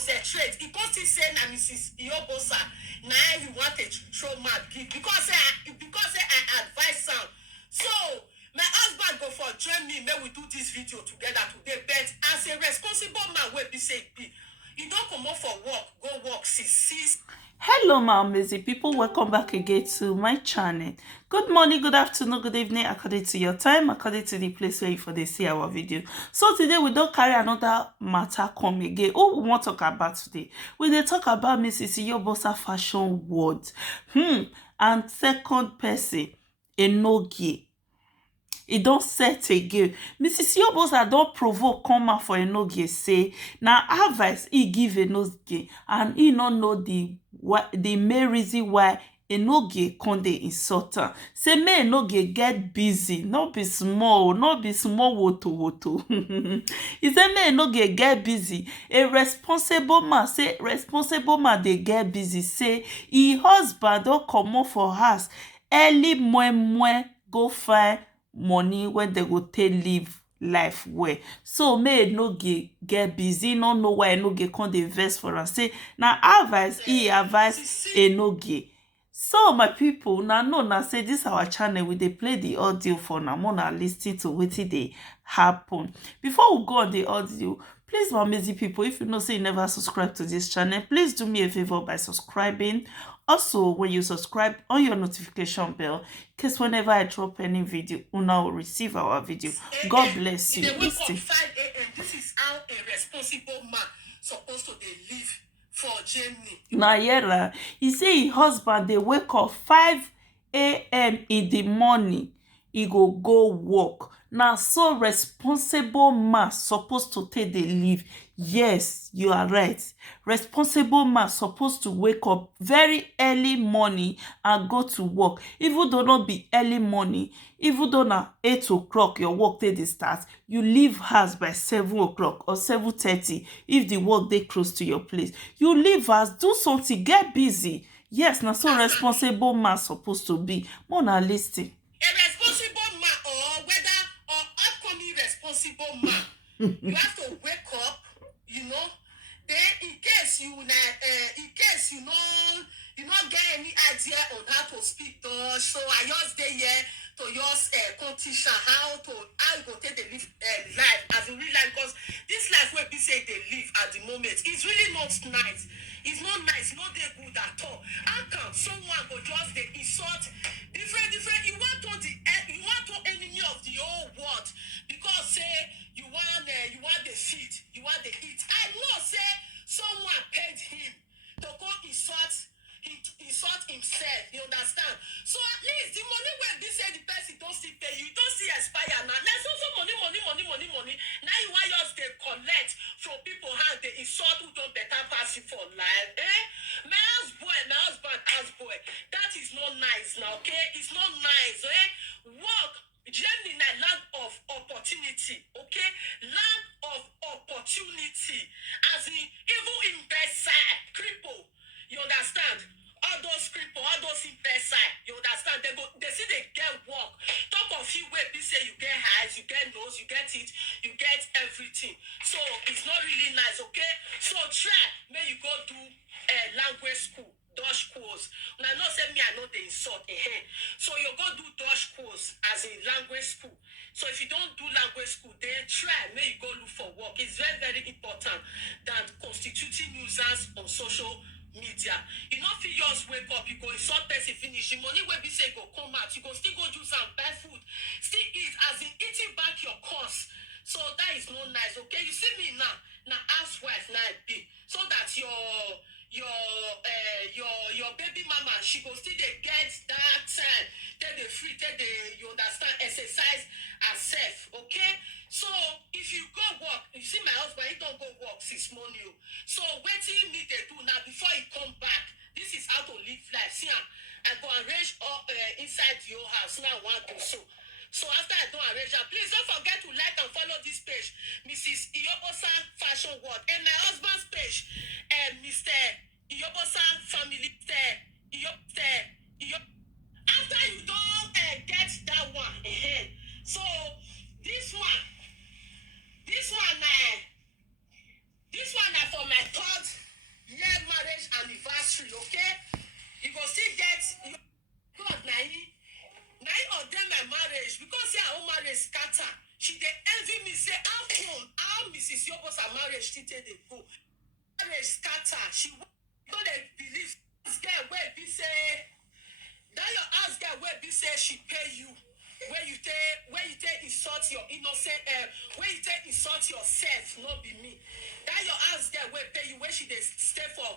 concentrate. He go still say na Mrs. Iyobosa na he want to throw mad give because I advise am. So my husband go for join me make we do this video together today. But as a responsible man, wey be say he don't come out for work, go work since. Hello my amazing people, welcome back again to my channel. Good morning, good afternoon, good evening, according to your time, according to the place where you for they see our video. So today we don't carry another matter come again. Who we want to talk about today? We dey talk about Mrs. Iyobosa fashion world and second person enogie. E don set again. Mrs. Iyobosa don provoke come out for enogie say na advice e give enogie and e no know the main reason why enogie come dey insult am. Say make enogie get busy, no be small woto. E say make enogie get busy. A responsible man, say responsible man dey get busy. Say e husband don comot for house early moe go find money when they go take live life well. So make enogie get busy. No know why enogie come dey vex for am. Say na advice advice enogie. So my people, now know na say this our channel we dey play the audio for now. Una lis ten to wetin dey happen. Before we go on the audio, please my amazing people, if you know say you never subscribe to this channel, please do me a favor by subscribing. Also, when you subscribe, on your notification bell, in case whenever I drop any video, una will receive our video. God bless you. They wake up 5 a.m. This is how a responsible man supposed to dey live for Germany. Na yera, he say his husband dey wake up 5 a.m. in the morning. He go work. Na so responsible man supposed to take dey live. Yes, you are right. Responsible man supposed to wake up very early morning and go to work. Even though not be early morning, even though na 8 o'clock your work take dey start, you leave house by 7 o'clock or 7:30 if the work dey close to your place. You leave house, do something, get busy. Yes, na so responsible man supposed to be. Mona lis ten. A responsible man or upcoming responsible man, you have to wake up, then in case you not get any idea on how to speak Dutch, so I just dey here to just come teach how you go take the live life as a real life, because this life wey be say they live at the moment is really not nice. It's not nice, not dey good at all. How can someone go just dey insult different? You want to enemy of the whole world because say you want the feed, you want the eat. I know say someone paid him to go insult himself, you understand? So at least the money when they say the person don't still pay you don't see expire now. Let's also money. Now you want just they collect from people how they insult who don't better pass you for life. My husband, that is not nice now, okay? It's not nice, Work. Germany na land of opportunity, okay? Land of opportunity. As in, even in Versailles, cripple, you understand? All those cripple, all those in Versailles, you understand? They see they get work. Talk of you where they say you get eyes, you get nose, you get it, you get everything. So it's not really nice, okay? So try, may you go do language school. Dutch course. Now, not say me, I know they insult. So you go do Dutch course as a language school. So if you don't do language school, then try, may you go look for work. It's very, very important than constituting nuisance on social media. You know, if you just wake up, you go insult person, finish. The money where we say go come out, you go still go do some buy food, still eat, as in eating back your cost. So that is not nice, okay? You see me now housewife now be, so that your baby mama, she go still they get that time, take the free, you understand, exercise herself, okay? So if you go work, you see my husband, he don't go work since morning. So waiting me they do now before he come back. This is how to live life. See, I go arrange all inside your house now. I want to so after I don't arrange that, please don't forget to like and follow this page, Mrs. Iyobosa Fashion World, and my husband's page, Mr. Iyobosa Family. After you don't get that one, so this one for my third history, okay? You go still get God na ordain my marriage because say her own marriage scatter. She dey envy me say how Mrs. Iyobosa marriage still take dey go. Marriage scatter. She no dey believe this girl wey be say that your house girl wey be say she pay you. Where you take insult your innocent where you take insult yourself, not be me. That your house girl wey pay you, where she dey stay for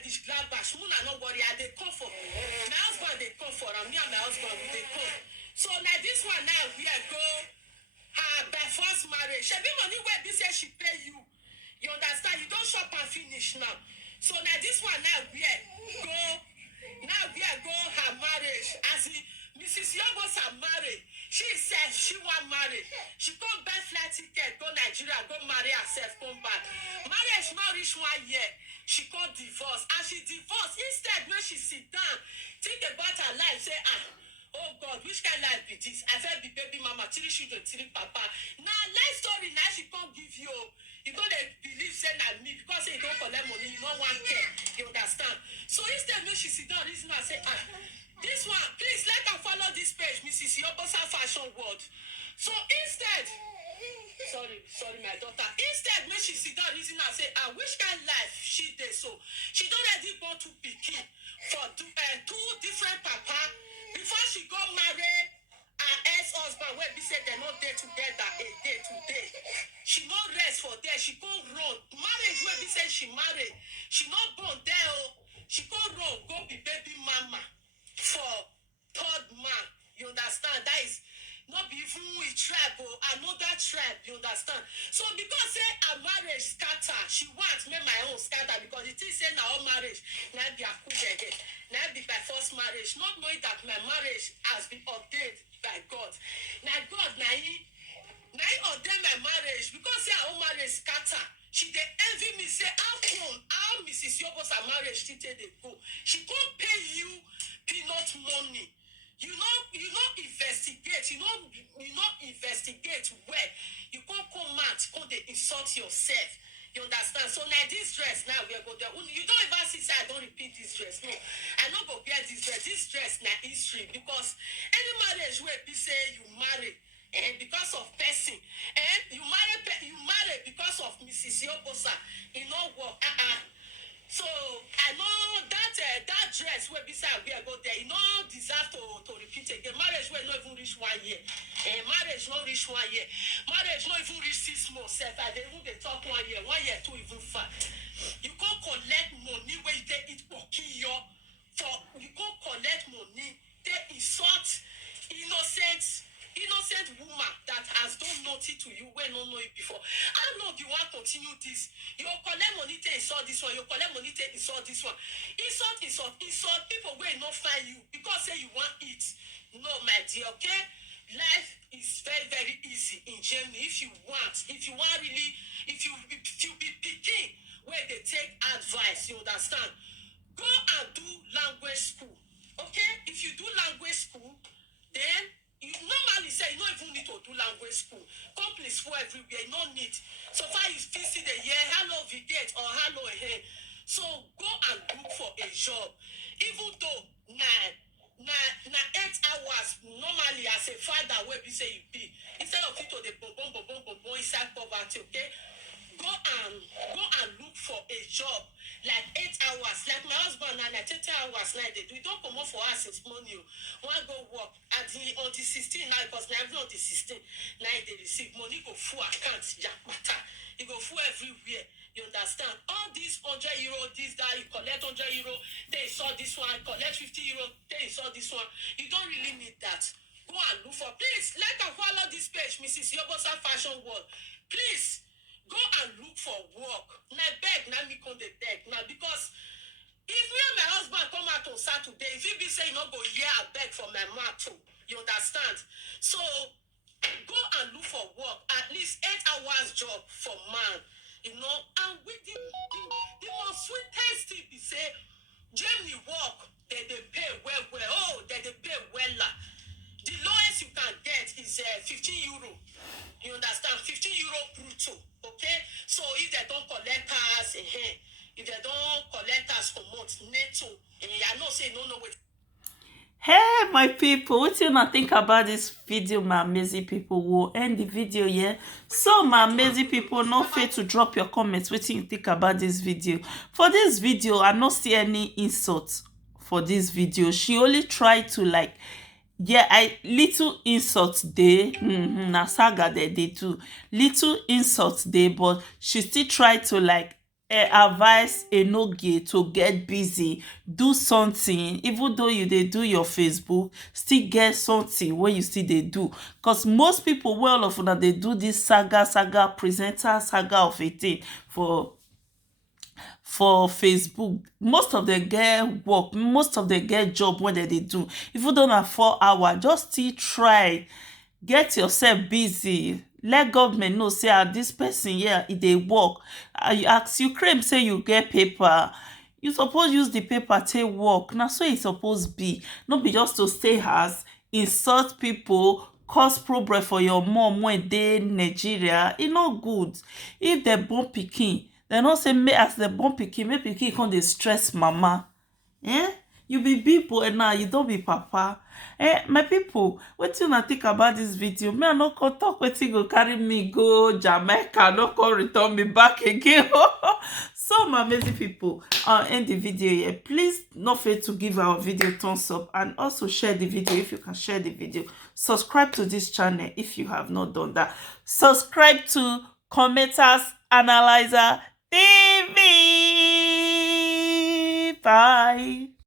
this glad bash. Muna no worry, I dey come for my husband dey come for am. Me and my husband we dey come. So now this one now we are go by first marriage. She be money where be say she pay you. You understand? You don't shop and finish now. So now this one now we are go her marriage as in Mrs. Iyobosa married. She said she want marry. She come buy flight ticket, go Nigeria, go marry herself, come back. Marriage not reach 1 year. She come divorce. As she divorce, instead when she sit down, think about her life, say, oh God, which kind of life be this? I felt be baby mama, 3 children, 3 papa. Now life story, now she can't give you. You don't believe say na me because say you don't collect money, you don't want care. You understand? So instead when she sit down, listen and say, this one, please let her follow this page, Mrs. Iyobosa Fashion World. So instead, sorry, my daughter. Instead, when she sit down, listen and say, which kind of life she did so? She don't already born to pikin for two different papa before she go marry her ex-husband wey be say they no dey together a day today. She no rest for there. She go run. Marriage wey be say she marry, she no born there. She go run, go be baby mama for third man. You understand? That is not be even a tribe or another tribe. You understand? So because say her marriage scatter, she wants me my own scatter because it is say now marriage now be a again. Now be my first marriage, not knowing that my marriage has been ordained by God. Now God now he ordained my marriage because say her own marriage scatter. She dey envy me say how Mrs. Iyobosa marriage still take dey go. She can't pay you peanut money. You not investigate. You not investigate where you can't come out, come they insult yourself. You understand? So now this dress now we are go there. You don't ever see say I don't repeat this dress. No, I not go wear this dress. This dress now history because any marriage where be say you marry and because of person and you marry because of Mrs. Iyobosa, it no work. So I know that dress where beside we go there, you know deserve to repeat again. Marriage will not even reach 1 year. Marriage not reach 1 year. Marriage not even reach 6 months. If I even they talk 1 year, 1 year too even far. You can't collect money where you take it for you can't collect money, they insult innocent woman that has done nothing to you when don't know it before. I know if you want to continue this. You collect money to insult this one. You collect money to insult this one. Insult people will not find you because say you want it. No, my dear, okay? Life is very, very easy in Germany. If you want really, if you be picking where they take advice, you understand? Go and do language school. Okay? If you do language school, then you normally say you don't even need to do language school. Companies for everywhere, you don't need. So far you still see the year, hello Vigate or hello here. So go and look for a job. Even though na 8 hours normally as a father where we say you be. Instead of it to the boom inside poverty, okay? Go and look for a job like 8 hours. Like my husband and I 30 hours now they do. We don't come up for us since morning. One go work at on the 16 now because now every on the 16 now they receive money go full account jackpata. You go full everywhere. You understand? All these €100, this that you collect €100, they saw this one, collect €50, they saw this one. You don't really need that. Go and look for. Please like and follow this page, Mrs. Iyobosa Fashion World. Please. Go and look for work. Now beg, now me come the beg. Now because if me and my husband come out on Saturday, if he be saying no go I beg for my man too. You understand? So go and look for work. At least 8 hours job for man. You know, and with the most sweetest thing be say, Germany work, they pay well. Oh, they pay well. The lowest you can get is €15. You understand? €15 brutto. Okay? So if they don't collect cars, if they don't collect us for months, netto, I know say no what. Hey, my people, what you not think about this video, my amazing people? Will end the video here. So, my amazing people, no fail to drop your comments. What you think about this video? For this video, I not see any insults for this video. She only tried to like, yeah, I little insults dey. Na saga they do little insults dey, but she still try to like advise enogie to get busy, do something. Even though you dey do your Facebook, still get something wey you still dey do, because most people wey all of una dey do this saga presenter saga of a thing for Facebook, most of them get work, most of them get job wey dem dey do. Even though na 4 hours, just still try get yourself busy. Let government know say this person here e dey work. As you claim say you get paper, you suppose use the paper take work. Na so e suppose be. No be just to stay house, insult people, cause problem for your mom wey dey Nigeria. E no good. If dem born pikin, dem no say make as dem born pikin, make pikin come dey stress mama. You be big boy now, you don't be papa. My people, wetin una think about this video? Me, I no come talk wetin go carry me go Jamaica, no come return me back again. So, my amazing people, I'll end the video here. Please not fail to give our video thumbs up and also share the video if you can share the video. Subscribe to this channel if you have not done that. Subscribe to Commenters Analyzer TV. Bye.